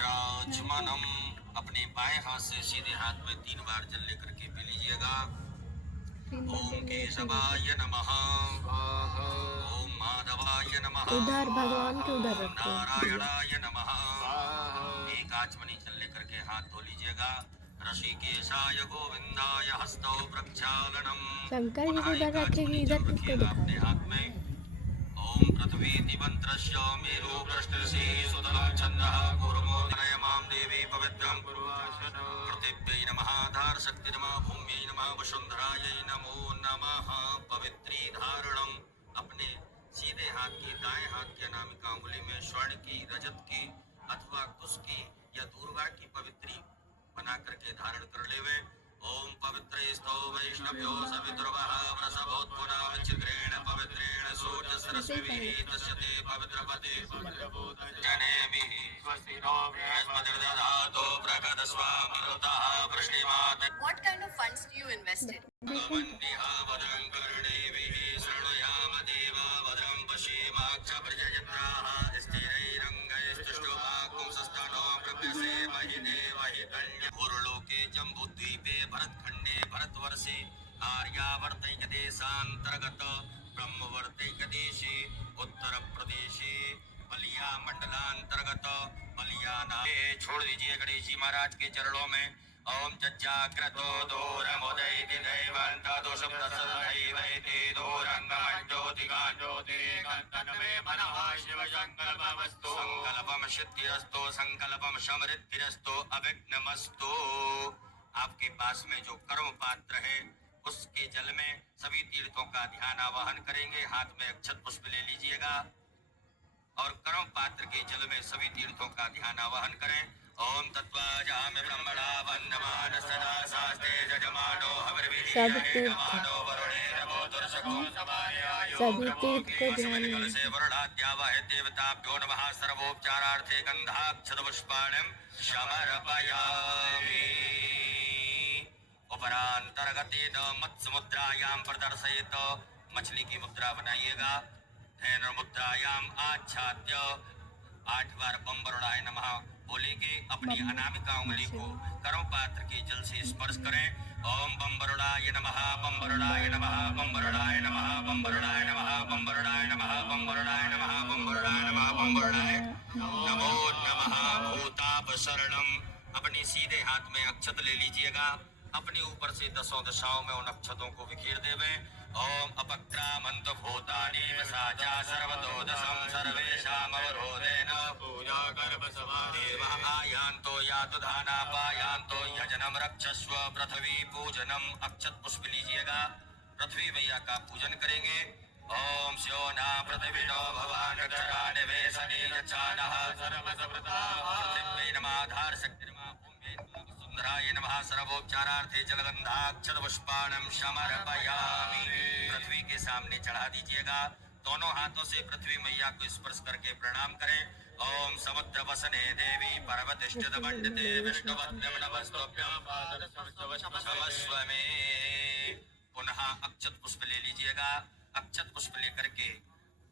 विराजमानम। अपने बाएं हाथ से सीधे हाथ में 3 बार जल लेकर के पी लीजिएगा। ओम केशवाय नमः, ओम माधवाय नमः, उधर भगवान के उधर ओम रखो दिया। नारायणाय नमः। एक आचमनी जल लेकर के हाथ धो लीजिएगा। ऋषिकेशाय गोविंदाय हस्तौ प्रक्षालनम। शंकर जी पुनः को उधर एक रखेगी, आचमनी इधर जल किसको रखिएगा दिखा अपने रहे हाथ में। ओम पृथ्वी दिवंत्रस्य मेरु पृष्ठस्य सुतलं चन्द्रः कूर्मोदय मां देवी पवित्रं पृथिव्यै नमः, धार शक्ति नमः, भूम्यै नमः, वसुंधरायै नमो नमः। पवित्री धारणम। अपने सीधे हाथ की दाएं हाथ की अनामिका उंगली में स्वर्ण की, रजत की अथवा कुश की या दूर्वा की पवित्री बना करके धारण कर लेवे। ओम पवित्रेस्तो वैष्णव्यो सवितुर्वः वृषभोत्पुना विचित्रेण पवित्रेण सूर्यसरस्वतीः तस्य ते पवित्रपते जनेभिः स्वस्ति नो बृहस्पतिर्दधातु बृहदस्वामिरुतः वृष्टिमात्। What kind of funds do you invest in? भवन्निः भद्रं कर्णेभिः शृणुयाम देवा भद्रं पश्येमाक्षप्रजयत्राः स्थिरैरङ्गैस्तुष्टुवागुंसस्तनो मृग्यसे महि देवहि कन्या। भूर्लोके जम्बूद्वीपे भरतखण्डे भरतवर्षे आर्यावर्तैकदेशान्तर्गत ब्रह्मवर्तैकदेशे उत्तरप्रदेशे बलिया मंडलांतर्गत बलिया नाम छोड़ दीजिए गणेश जी महाराज के चरणों में। ओम जज्जाग्रतो दूरमुदैति दैवन्तो शब्दसदैवैति दूरङ्गमञ्ज्योतिकाञ्ज्योतिकान्तनमे मनः शिवसङ्कल्पमस्तु। संकल्पम सिद्धिरस्तु, संकल्पम समृद्धिरस्तु, अविघ्नमस्तु। आपके पास में जो कर्म पात्र है उसके जल में सभी तीर्थों का ध्यान आवाहन करेंगे। हाथ में अक्षत पुष्प ले लीजिएगा और कर्म पात्र के जल में सभी तीर्थों का ध्यान आवाहन करें। ओम तत्वाजामि ब्रह्मणा वन्दमान सदा शास्त्रे जजमानो हविर्भिः सब तीर्थ, जमानो वरुणे नमोतुर्षको समायायो सभी तीर्थ को ध्यान कल में। से वरुणाद्यावाहे देवताभ्यो नमः। सर्वोपचारार्थे गन्धाक्षत पुष्पाणिं समर्पयामि। उपरांतर्गतेन मत्स्यमुद्रायां प्रदर्शयेत। मछली की मुद्रा बनाइएगा। धैर्य मुद्रायाम आच्छाद्य 8 बार बम वरुणाय नमः बोलेंगे। अपनी अनामिका उंगली को कर्म पात्र के जल से स्पर्श करें। ओम बम वरुणाय नमः, बम वरुणाय नमः, बम वरुणाय नमः, बम वरुणाय नमः, बम वरुणाय नमः, बम वरुणाय नमः, बम वरुणाय नमः, बम वरुणाय नमो नमः। भूताप शरणम। अपने सीधे हाथ में अक्षत ले लीजिएगा। अपने ऊपर से 10 दिशाओं में उन अक्षतों को बिखेर देवे। ओम अपक्रामंत भूतानि वसाचा सर्वतो दशम सर्वेषाम अवरोधेन पूजा कर्म समादेवः आयान्तो यातु धानापायान्तो यजनम रक्षस्व। पृथ्वी पूजनम। अक्षत पुष्प लीजिएगा। पृथ्वी मैया का पूजन करेंगे। ओम स्योना पृथ्वीनो भवान् अक्षरा निवेशने यच्छानः सर्वसमृता पृथिव्यै नमः, धार शक्ति नमः, भूम्यै नमः, वसुन्धराय नमः। सर्वोपचारार्थे जलगन्धाक्षत पुष्पाणं समर्पयामि। पृथ्वी के सामने चढ़ा दीजिएगा। दोनों हाथों से पृथ्वी मैया को स्पर्श करके प्रणाम करें। ओम समुद्र वसने देवी पर्वतिष्ठित मंडिते विष्णुवद्यं नमस्तुभ्यं क्षमस्व मे। पुनः अक्षत पुष्प ले लीजिएगा। अक्षत पुष्प लेकर के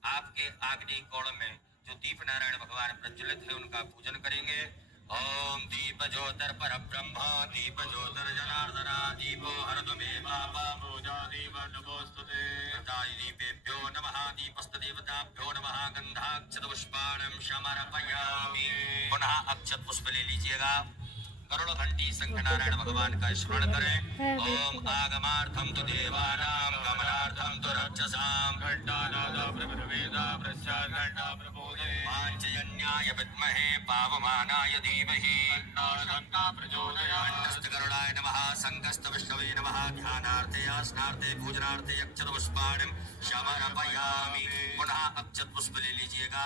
आपके आग्नेय कोण में जो दीप नारायण भगवान प्रज्वलित है उनका पूजन करेंगे। ओम दीप ज्योतिर पर ब्रह्म दीप ज्योतिर जनार्दना दीपो हरदमे बाबा पूजा दीप नमोस्तुते। दीपेभ्यो नमः, दीपस्त देवताभ्यो नमः। गंधाक्षत पुष्पाणं समर्पयामि। पुनः अक्षत पुष्प ले लीजिएगा। करुण घंटी शंख नारायण भगवान का स्मरण करें। ओम आगमार्थम तो देवानां गमनार्थम तो रक्षसां घंटानाद प्रभवेदा प्रसाद घंटा प्रबोधे पांचजन्याय विद्महे पावमानाय धीमहि तन्नो प्रचोदयात्। हस्तकरुणाय नमः, संकस्त विष्णवे नमः। ध्यानार्थे आसनार्थे पूजनार्थे अक्षत पुष्पाणिं समर्पयामि। पुनः अक्षत पुष्प ले लीजिएगा।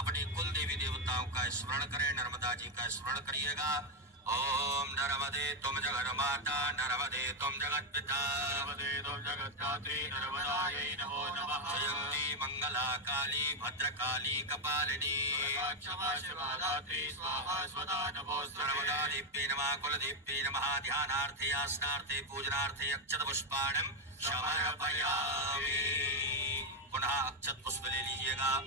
अपने कुल देवी देवताओं का स्मरण करें। नर्मदा जी का स्मरण करिएगा। ओम नर्मदे तुम जगत माता, नर्मदे तुम जगत पिता, नर्मदे तुम जगत धात्री, नर्मदायै नमो नमः। जयंती मंगला काली भद्रकाली कपालिनी क्षमा शिवा धात्री स्वाहा स्वदा नमोस्तुते। नर्मदा दीप्ये नमः, कुलदीप्ये नमः। ध्यानार्थे आसनार्थे पूजनार्थे अक्षत पुष्पाणं समर्पयामि। पुनः अक्षत पुष्प ले लीजिएगा।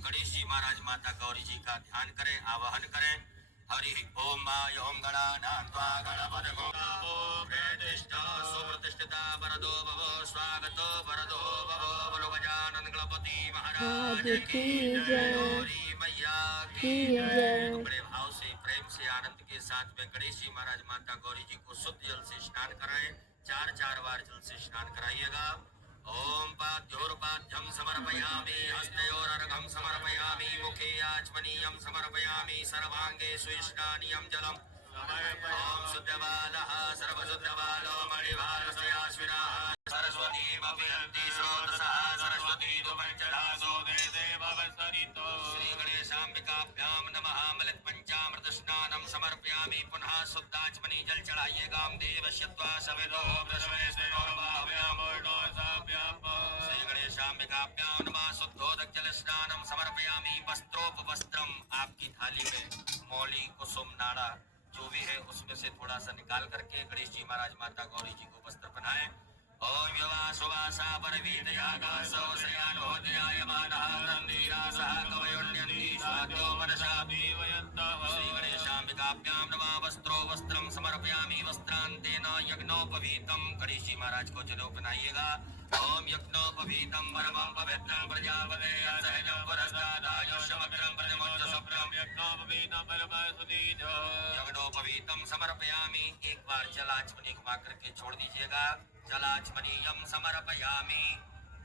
गणेश जी महाराज माता गौरी जी का ध्यान करें, आवाहन करें। हरि ओम ओम गणानान्त्वा गणपतिगुं नमो प्रतिष्ठा सुप्रतिष्ठिता वरदो भव स्वागतो वरदो भव बोलो गजानन गणपति महाराज आज की जय गौरी मैया की की जय। तो बड़े भाव से प्रेम से आनंद के साथ में गणेश जी महाराज माता गौरी जी को शुद्ध जल से स्नान कराएं। चार चार बार जल से स्नान कराइएगा। ओम पाद्योर्पाद्यं समर्पयामि हस्तयोरर्घं समर्पयामि मुखे आचमनीयं समर्पयामि सर्वांगे सुष्णानीयं जलम् ओम शुद्धबालः सर्वशुद्धबालो मणिभारसयाश्विनः सरस्वती भवन्ति स्रोतसः सरस्वती दुपञ्चधासो देदे भवसरितो श्री गणेशाम्बिकाभ्यां नमः मलित पंचामृत स्नानं समर्पयामि पुनः शुद्धाचमनी जल चढ़ाइएगा देवश्यत्वा सविदो श्री गणेशाम्बिकाभ्यां नमः शुद्धोदक जल स्नानं समर्पयामि वस्त्रोपवस्त्रम आपकी थाली में मौली कुसुम नाड़ा जो भी है उसमें से थोड़ा सा निकाल करके गणेश जी महाराज माता गौरी जी को वस्त्र पहनाएं। ओम युवासुवासा परवीतयागासो श्रेयानोदयायमानः नन्दीरासः कवयोन्यन्ति स्वाद्यो मनसा देवयन्तः श्री गणेशाम्बिकाभ्यां नमः वस्त्रो वस्त्रं समर्पयामि वस्त्रान्तेन यज्ञोपवीतं गणेश जी महाराज को जनेऊ पहनाइएगा। ओम यज्ञोपवीतं परमं पवित्रं प्रजापते असहजं पुरस्तादायुष्यवक्रं प्रजमोच्च सप्रं यज्ञोपवीतं परमसुदीज यज्ञोपवीतं समर्पयामि। एक बार जल आचमनी घुमा करके छोड़ दीजिएगा। जलाचमनीयम समर्पयामि।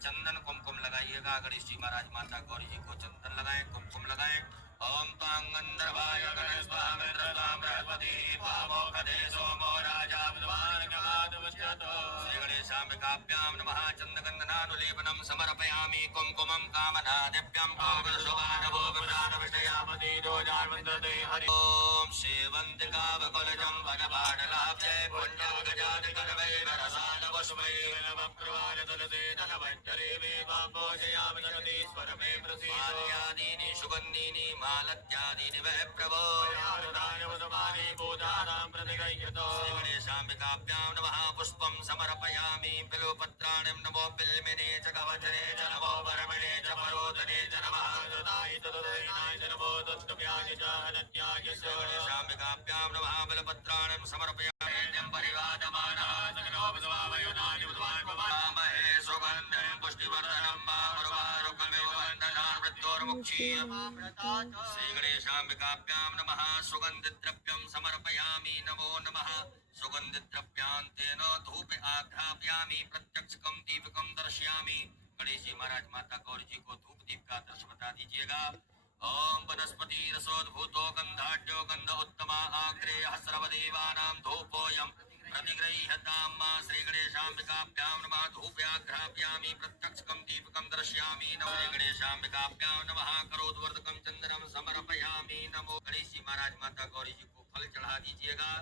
चंदन कुमकुम लगाइएगा। गणेश जी महाराज माता गौरी जी को चंदन लगाएं कुमकुम लगाएं। ओम तांगंधर्वाय गणेशवाम इंद्रवाम बृहस्पति पावोखदे सोमो राजा विद्वान गवादवच्यतो श्री गणेशाम्बिकाभ्यां नमः चंदगंधनानुलेपनं समर्पयामि कुमकुमं कामनादिभ्यं कौगलशोभानभो विप्राणविषयामति दोजान्वन्दते हरि ओम शेवन्तिकावकुलजं वनपाटलाब्जै पुण्यं गजादिकरवै वरसालपुष्पै नमप्रवालतुलसे धनवञ्जरे मे वाम्भोजयामि जगदीश्वर मे प्रसीदीनि सुगन्धीनि मालत्यादीनि वै प्रभो श्री गणेशाम्बिकाभ्यां नमः पुष्पं समर्पयामि बिल्वपत्राणि नमो बिल्मिने च कवचने च नमो वरमणे च परोदने च नमः ददाय च ददयिनाय च नमो दत्तव्याय च हनत्याय च श्री गणेशाम्बिकाभ्यां नमः बिल्वपत्राणि समर्पयामि परिवादमानः सकलोपसवावयुनानि बुधवान् भवामहे सुगन्धं पुष्टिवर्धनं मामरुवारुकमेव वन्दनान् मृत्योर्मुक्षीय श्री गणेशाम्बिकाभ्यां नमः सुगन्धद्रव्यं समर्पयामि नमो नमः सुगन्धद्रव्यान्तेन धूप आघ्रापयामि प्रत्यक्षकं दीपकं दर्शयामि। गणेश जी महाराज माता गौरी जी को धूप दीप का दृश्य बता दीजिएगा। ओम वनस्पति रसोद्भूतो गंधाढ्यो गंध उत्तमा आग्रेयः सर्वदेवानां धूपोऽयं प्रतिगृह्यताम् श्री गणेशाम्बिकाभ्यां नमः धूपयाघ्रापयामि प्रत्यक्षकं दीपकं दर्शयामि नमो श्री गणेशाम्बिकाभ्यां नमः करोद्वर्धकं चंदनं समर्पयामि नमो। गणेश जी महाराज माता गौरी जी को फल चढ़ा दीजिएगा।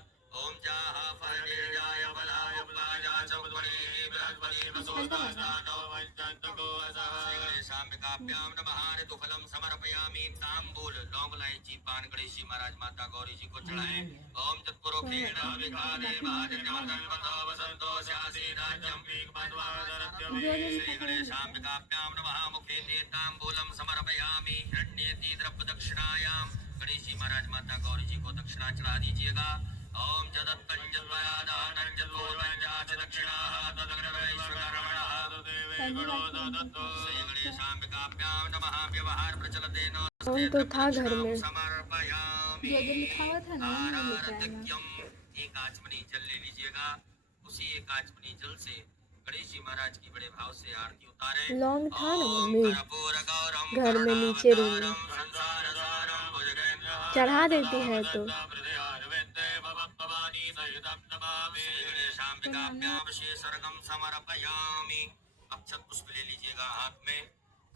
ओम जाह फलेजाय बलाय बलाय चौद्वरी बृहस्पति वसुस्तानो वंचन्तको असः श्री गणेशाम्बिकाभ्यां नमः ऋतुफलं समर्पयामि तांबूल लौंग इलायची पान गणेश जी महाराज माता गौरी जी को चढ़ाएं। ओम तत्पुरुषेण विखादे भाजन्यवतन्वतो वसन्तो स्यासि राज्यं वीकमद्वादरत्यं श्री गणेशाम्बिकाभ्यां नमः मुखे ते तांबूलं समर्पयामि हिरण्येति द्रव्य दक्षिणायां गणेश जी महाराज माता गौरी जी को दक्षिणा चढ़ा दीजिएगा। ओम जदत्कंजद्वयादानं जदोर्वञ्जाच दक्षिणाः तदग्रवैश्वकर्मणः श्री गणेशाम्बिकाभ्यां नमः व्यवहार प्रचलतेन कौन तो था घर में। समर्पयामि जो जो लिखा हुआ था ना वो लिखा है। आराधक्यम। एक आचमनी जल ले लीजिएगा। उसी एक आचमनी जल से गणेश जी महाराज की बड़े भाव से आरती उतारें। लौंग था ना मम्मी कर्पूरगौरम घर में नीचे रूम में करुणावतारम संसारसारम भुजगेन्द्रहारं चढ़ा देती है तो श्री गणेशाम्बिकाभ्यां विशेषर्घं समर्पयामि। अक्षत पुष्प ले लीजिएगा हाथ में।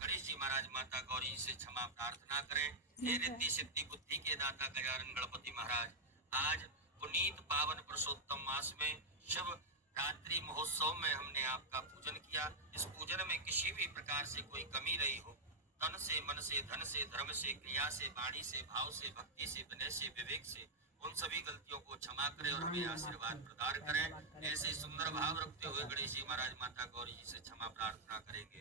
गणेश जी महाराज माता गौरी से क्षमा प्रार्थना करें। हे रिद्धि सिद्धि बुद्धि के दाता गजानन गणपति महाराज, आज पुनीत पावन पुरुषोत्तम मास में शिव रात्रि महोत्सव में हमने आपका पूजन किया। इस पूजन में किसी भी प्रकार से कोई कमी रही हो, तन से मन से धन से धर्म से क्रिया से वाणी से भाव से भक्ति से विनय से विवेक से उन सभी गलतियों को क्षमा करे और हमें आशीर्वाद प्रदान करे। ऐसे सुंदर भाव रखते हुए गणेश जी महाराज माता गौरी जी से क्षमा प्रार्थना करेंगे।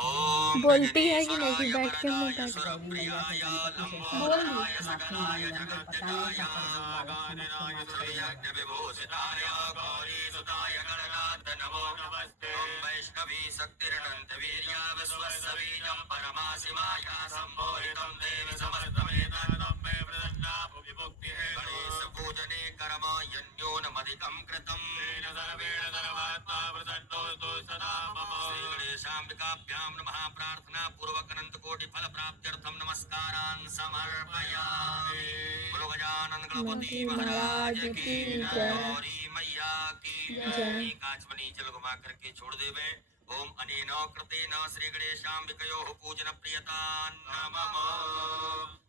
ओम बोलती है कि नहीं कि बैठ के मुंह ढक प्रियाय लंबोदराय सकलाय जगद्दिताय आगाननाय सर्वयज्ञ विभूषिताय गौरी सुताय गणनाथ नमो नमस्ते। ओम वैष्णवी शक्तिरनंत वीर्या विश्वस्य बीजं परमाशिवाया सम्मोहितं देवी समस्तमेतन्नं मे प्रदन्ना भुवि मुक्तिः। गणेश पूजने कर्म यन्योनमधिकं कृतं तेन सर्वेण सर्वात्मा प्रसन्नोऽस्तु सदा मम। श्री गणेशाम्बिकाभ्यां नमः। प्रार्थना पूर्वक अनंत कोटि फल प्राप्त्यर्थम नमस्कारान् समर्पयामि। बोलो गजानन गणपति महाराज की जय। गौरी मैया की जय। काचमनी जल घुमा करके छोड़ देवे। ओम अनेन कृतेन श्री गणेशाम्बिकयोः पूजन प्रियतान् नमः।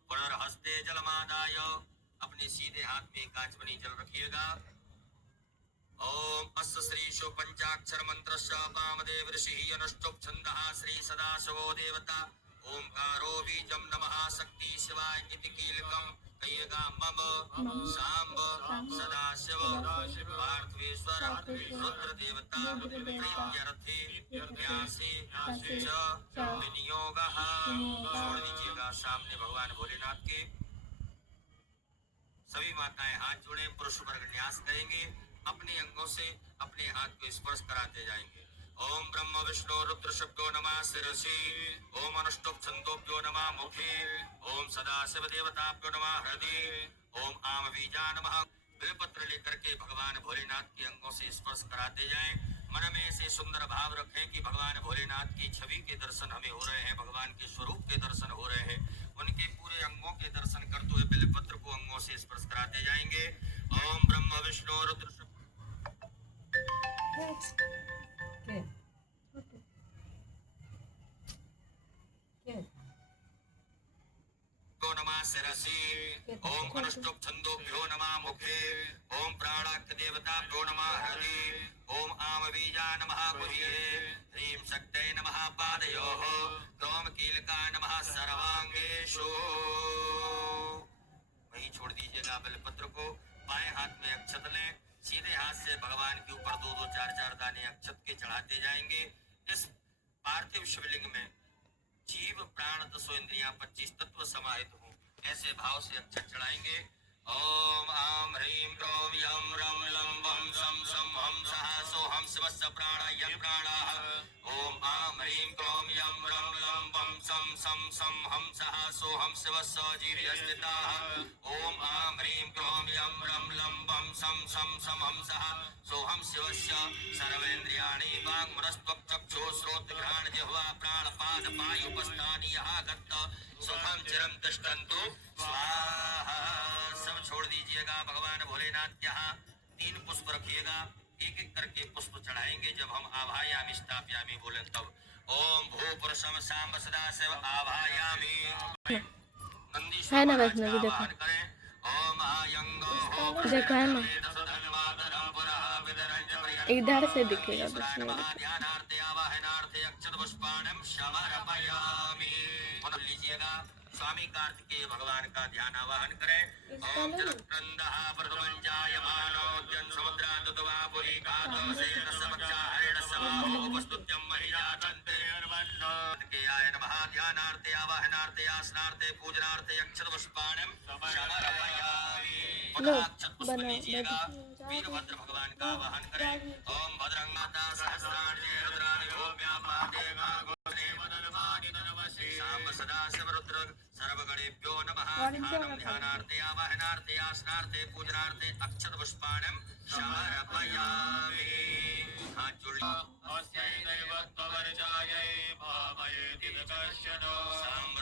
पुनर्हस्ते जलमादाय अपने सीधे हाथ में काचमनी जल रखिएगा। ओम अस्य श्रीशो पंचाक्षर मंत्रस्य वामदेव ऋषिः अनुष्टुप् छन्दः श्री सदाशिवो देवता। ओंकारो बीजं नमः शक्ति शिवाय इति कीलकं कहिएगा। मम सांब सदाशिव पार्थेश्वर रुद्र देवता प्रीत्यर्थे न्यासी च विनियोगः। छोड़ दीजिएगा सामने भगवान भोलेनाथ के। सभी माताएं हाथ जोड़े, पुरुष वर्ग न्यास करेंगे। अपने अंगों से अपने हाथ को स्पर्श कराते जाएंगे। ओम ब्रह्म विष्णु रुद्र शब्दो नमः शिरसि। ओम अनुष्टुप् छन्दोभ्यो नमः मुखे। ओम सदाशिव देवताभ्यो नमः हृदय। ओम आम बीजा नमः। बिलपत्र लेकर के भगवान भोलेनाथ के अंगों से स्पर्श कराते जाएं। मन में ऐसे सुंदर भाव रखें कि भगवान भोलेनाथ की छवि के दर्शन हमें हो रहे हैं, भगवान के स्वरूप के दर्शन हो रहे हैं। उनके पूरे अंगों के दर्शन करते हुए बिलपत्र को अंगों से स्पर्श कराते जाएंगे। ओम ब्रह्म विष्णु रुद्र नमः शिरसि। ओम अनुष्टुप् छन्दोभ्यो नमः मुखे। ओम प्राणाख्य देवताभ्यो नमः हृदय। ओम आम बीजा नमः गुह्ये। ह्रीं शक्तये नमः पादयोः। क्रोम कीलकाय नमः सर्वांगेषु। वहीं छोड़ दीजिएगा बेलपत्र को। बाएं हाथ में अक्षत लें। सीधे हाथ से भगवान के ऊपर दो दो चार चार दाने अक्षत के चढ़ाते जाएंगे। इस पार्थिव शिवलिंग में जीव प्राण दसो इंद्रियां 25 तत्व समाहित हो, ऐसे भाव से अक्षत चढ़ाएंगे। ओम आम ह्रीं क्रोम यम रम लम वम सम सम हम सः सोहम शिवस्य प्राणाय प्राणाः। ओम आम ह्रीं क्रोम यम रम लम वम सम सम सम हम सः सोहम शिवस्य जीर्यस्थिताः। ओम आम ह्रीं क्रोम यम रम लम वम सम सम सम हम सः सोहम शिवस्य सर्वेन्द्रियाणि वाङ्मनस्त्वक्चक्षुः श्रोत्रघ्राण जिह्वा प्राणपाद पायुपस्थानि यः गत्त सुखं चिरं तिष्ठन्तु स्वाहा। सब छोड़ दीजिएगा। भगवान भोलेनाथ के यहाँ 3 पुष्प रखिएगा। एक एक करके पुष्प चढ़ाएंगे। जब हम आभायामि स्थापयामि बोले तब। ओम भूपुरुषं सांब सदाशिव आभायामि। नंदीश्वर है ना महाराज वैष्णवी, का देखो आवाहन करें। ओम आयंगो देखो है ना, इधर से दिखेगा वैष्णवी। ध्यानार्थे आवाहनार्थे अक्षत पुष्पाणं समर्पयामि। मन लीजिएगा। स्वामी कार्तिकेय भगवान का ध्यान आवाहन करें। ओम जलक्रंदः प्रथमञ्जायमानो जनसमुद्रादुद्वापुरी कादोसेन समक्षा हरिण समाहो उपस्तुत्यं मणिजातन्ते कार्तिकेयाय नमः। ध्यानार्थे आवाहनार्थे आसनार्थे पूजनार्थे अक्षत पुष्पाणं समर्पयामि। लो अक्षत पुष्प बनाओ लीजिएगा। वीरभद्र भगवान का आवाहन करें। ओम भद्रं माता सहस्राणि रुद्राणि भूम्यां पादे गागोने मदनवानि नमस्ते। सांब सदाशिव रुद्र सर्वगणेभ्यो नमः। ध्यानं ध्यानार्थे आवाहनार्थे आसनार्थे पूजनार्थे अक्षत पुष्पाणं समर्पयामि। हाथ जोड़ सांब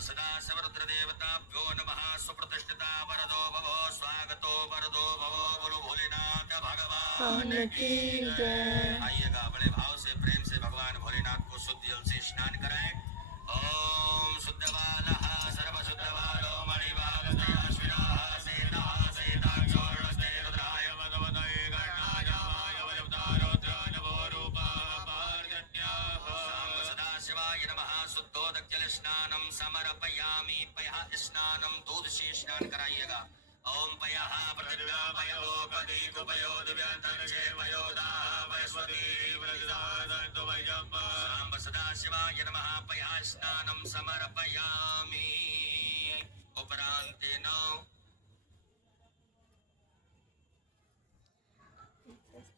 सदाशिव रुद्र देवताभ्यो नमः। सुप्रतिष्ठिता वरदो भवो स्वागतो वरदो भवो। बोलो भोलेनाथ भगवान की जय। आइएगा। बड़े भाव से प्रेम से भगवान भोलेनाथ को शुद्ध जल से स्नान कराएं। ओम शुद्ध बालः सर्व शुद्ध बालो मणिभागतया श्रीराः सेतः सेताक्षोर्णस्ते रुद्राय भगवते गणाय वयोदारोद्राय नमो रूपः पार्जन्याः। सांब सदाशिवाय नमः। शुद्धोदक जल स्नानं समर्पयामि। पयः स्नानं दूध से स्नान कराइएगा। ओम पयः साम्ब सदाशिवाय नमः पयास्नानं समर्पयामि उपरान्तेन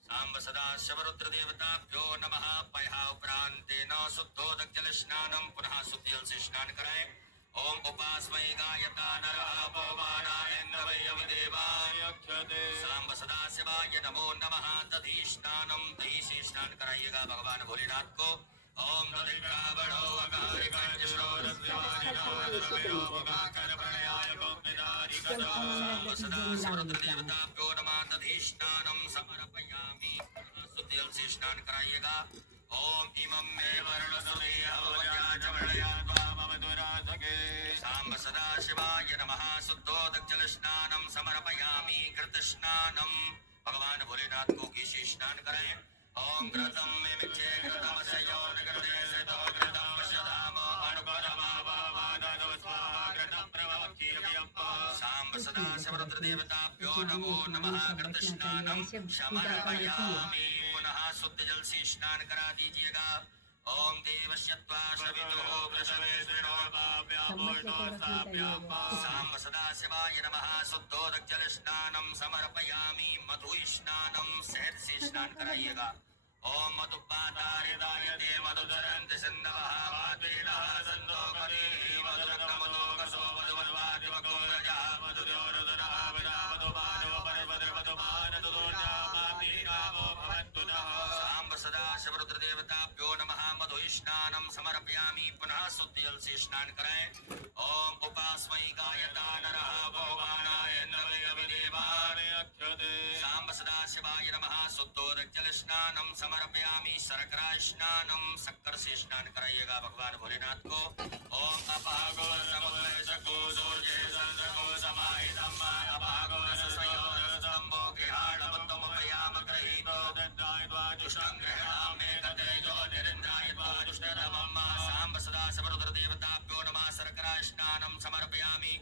साम्ब सदाशिवरुद्रदेवताभ्यो नमः पयः उपरान्तेन शुद्धोदकजलस्नानं पुनः शुद्धिजल से स्नान कराएं ओम उपास्मै गायता नरः पवमानायन्द्रवैयविदेवाय साम्ब सदाशिवाय नमो नमः दधि स्नानं दही से स्नान कराइएगा भगवान भोलेनाथ को ओम दधिकावणो साम्ब सदाशिवरुद्रदेवताभ्यो नमः दधि स्नानं समर्पयामि शुद्धिजल से स्नान कराइएगा ओम इमं मे साम्ब सदाशिवाय नमः शुद्धोदकजलस्नानं समर्पयामि घृतस्नानं भगवान भोलेनाथ को घी से स्नान कराएं ओम घृतं मे मिच्छे घृतमस्य योनिघृते सतो घृतं पश्यताम अनुपरमावादादव स्वाहा घृतं प्रवक्षीयं साम्ब सदाशिवरुद्रदेवताभ्यो नमो नमः घृतस्नानं समर्पयामि पुनः शुद्ध जल से स्नान करा दीजिएगा ओम देवस्य त्वा सवितुः वृषभे साम्ब सदाशिवाय नमः शुद्धोदकजलस्नानं समर्पयामि मधु स्नानं शहद से स्नान कराइएगा ओम मधुपातारिदायते मधुधरन्ति सिन्धवः वाद्वीरः सन्दोकरी मधुरक्तमधोकसो मधुवन्वादिवकोरजः मधुद्योरधुरः विदा मधुपादो परमधुरमधुपादतुदोर्जामातीरावो भवन्तु नः साम्ब सदाशिवरुद्रदेवताभ्यो नमः मधु स्नानं समर्पयामि पुनः शुद्ध जल से स्नान कराएं ओम उपास्मै गायता नरः भगवानायन्द्रवैयविदेवाय साम्ब सदाशिवाय नमः शुद्धोदकजलस्नानं समर्पयामि शर्करा स्नानं शक्कर से स्नान कराइएगा भगवान भोलेनाथ को ओम अपागो समुद्रशको सूर्ये चन्द्रको समाहितं अपागो ससयोस्तम्भो गृहाणमुत्तमोपयाम गृहीतो दण्डायत्वा दुष्टं गृह्णामि गतेजो निरिन्द्रायत्वा दुष्टतमं साम्ब सदाशिवरुद्रदेवताभ्यो नमः शर्करा स्नानं समर्पयामि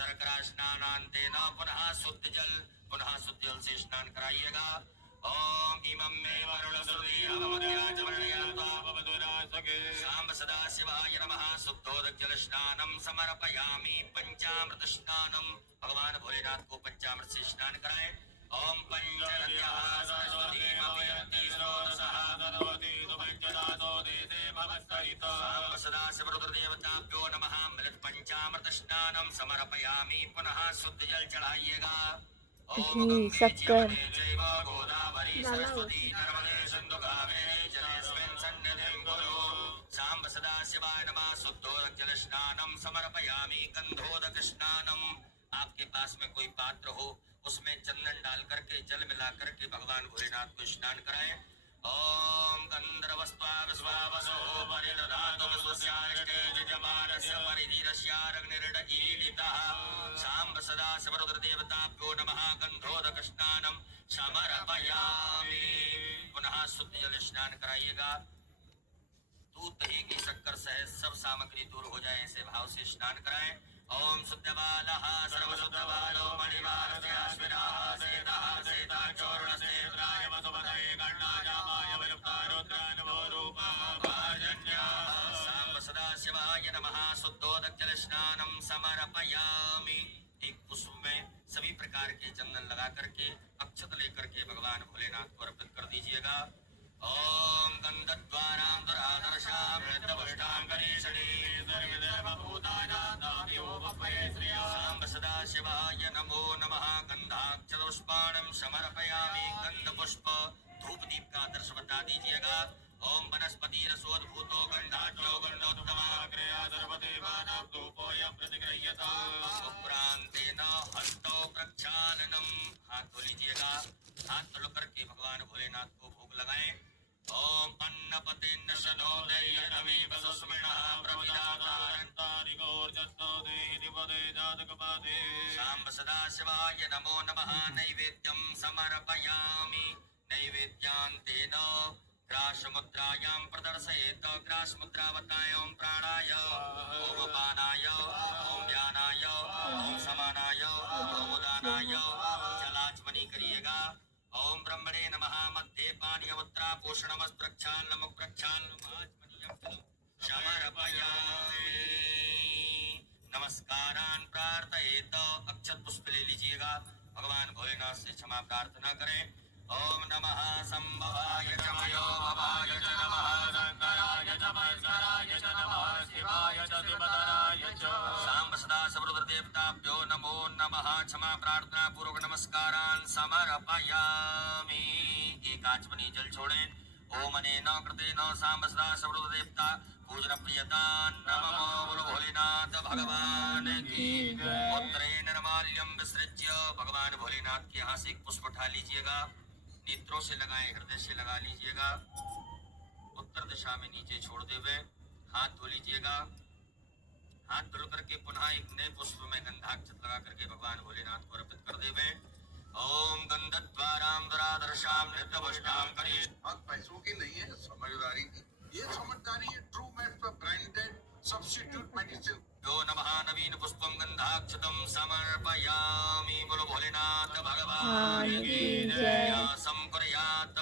शर्करा स्नानान्तेन पुनः शुद्ध जल से स्नान कराइएगा ओम इमं मे साम्ब सदाशिवाय नमः शुद्धोदकजलस्नानं समर्पयामि पंचामृत स्नानं भगवान भोलेनाथ को पंचामृत से स्नान कराएं ओम पंचनद्यः सरस्वतीमपि स्रोतसः सरस्वती पंचदासो देशे भवस्तरितो साम्ब सदाशिवरुद्रदेवताभ्यो नमः मृत पंचामृत स्नानं समर्पयामि पुनः शुद्ध जल चढ़ाइएगा घी शक्कर गोदावरी सरस्वती नर्मदे सिंधु कावेरी जलेस्मिन् सन्निधिं कुरु साम्ब सदाशिवाय नमः शुद्धोदकजलस्नानं समर्पयामि गंधोदक स्नानं आपके पास में कोई पात्र हो उसमें चंदन डाल करके जल मिला करके भगवान भोलेनाथ को स्नान कराएं ओम गंधर्वस्त्वा विश्वावसो परिदधातु विश्वस्यारिष्टे यजमानस्य परिधीरस्यारग्निर्डईलितः साम्ब सदाशिवरुद्रदेवताभ्यो नमः गंधोदक स्नानं समर्पयामि पुनः शुद्ध जल स्नान कराइएगा दूध दही की शक्कर सहित सब सामग्री दूर हो जाए ऐसे भाव से स्नान कराएं ओम शुद्धबालः सर्वशुद्धबालो मणिवारस्य अश्विनः सेतः सेता चोर्णसेन्द्राय वसुपतये गण्डाजामाय विरुक्तारुद्रानुभो रूपा भाजन्याः साम्ब सदाशिवाय नमः शुद्धोदकजलस्नानं समर्पयामि एक पुष्प में सभी प्रकार के चंदन लगा करके अक्षत लेकर के भगवान भोलेनाथ को अर्पित कर दीजिएगा ओम गंधद्वारां दुरादर्शां वृद्धपुष्टां गणेशणी साम्ब सदाशिवाय नमो नमः गंधाक्षरपुष्पाणं समर्पयामि गंधपुष्प धूप दीप का आदर्श बता दीजिएगा ओम वनस्पति रसोद्भूतो गंधाढ्यो गंधोत्तमः क्रिया सर्वदेवानां धूपोऽयं प्रतिगृह्यता उपरान्तेन हस्तौ प्रक्षालनम हाथ धो लीजिएगा हाथ धो करके भगवान भोलेनाथ को भोग लगाएं ओम अन्नपते नशनो दयनवी वसुस्मिनः प्रविदातारन्तारिगोर्जन्नो देहि दिवदे जातकपादे साम्ब सदाशिवाय नमो नमः नैवेद्यं समर्पयामि नैवेद्यान्तेन ग्रासमुद्रायां प्रदर्शयेत् ग्रासमुद्रावताय ओम प्राणाय ओम अपानाय ओम व्यानाय ओम समानाय ओम उदानाय जला आचमनी करिएगा। ओम ब्रह्मणे नमः। मध्य पानीयमुद्रा पोषणमस्प्रक्षालनम प्रक्षालनम आचमनीयं समर्पयामि। नमस्कारान् प्रार्थयेत। अक्षत पुष्प ले लीजिएगा। भगवान भोलेनाथ से क्षमा प्रार्थना करें। ओम नमः संभवाय च मयो भवाय च नमः शंकराय च महेश्वराय च नमः शिवाय च शिवतराय च सांब सदा सबरुद्र देवताभ्यो नमो नमः। क्षमा प्रार्थना पूर्वक नमस्कारान् समर्पयामि। एक आचमनी जल छोड़ें। ओम अनेन कृतेन सांब सदा सबरुद्र देवता पूजन प्रियता नमो बोलो भोलेनाथ भगवान की जय। उत्तरेण निर्माल्यम विसृज्य भगवान भोलेनाथ के यहाँ से एक पुष्प उठा लीजिएगा। नेत्रों से लगाएं, हृदय से लगा लीजिएगा। उत्तर दिशा में नीचे छोड़ देवे। हाथ धो लीजिएगा। हाथ धुल करके पुनः एक नए पुष्प में गंधाक्षत लगा करके भगवान भोलेनाथ को अर्पित कर देवे। ओम गंधद्वाराम दुरादर्शाम नित्यपुष्टाम करी। बात पैसों की नहीं है, समझदारी की। ये समझदारी है true math for branded substitute medicine. जो नमः नवीन पुष्पम गंधाक्षतम समर्पयामि। बोलो भोलेनाथ भगवान की जय। संकुर्यात।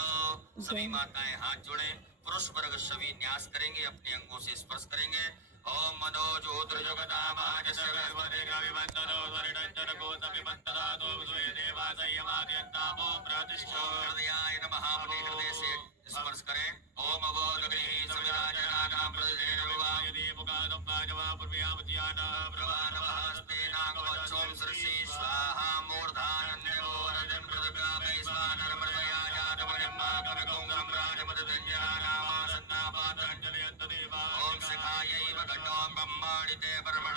सभी माताएं हाथ जोड़ें। पुरुष वर्ग सभी न्यास करेंगे, अपने अंगों से स्पर्श करेंगे। ओम मनोजोत्र जगतामाज सर्वदेगा विवंदनो वरिणंजन गोतमि मंतरादो विजय देवासयमाद्यन्तामो प्रतिष्ठो हृदयाय नमः। अपने हृदय से स्पर्श करें। ओम अवोदग्नि समिराजनानां प्रतिदेन विवाह देवकादं पाजवा पूर्व्यावज्ञाना प्रवानवहस्ते नागवच्छोम सरसी स्वाहा मूर्धान्यवोरजन पृथ्व्यामि स्वानरमृदया जातमनिम्मा कविकुंगं राजमदधन्यानामासन्नापातञ्जलयन्तदेवा। ओम शिखायै वघटों ब्रह्माणि ते परमण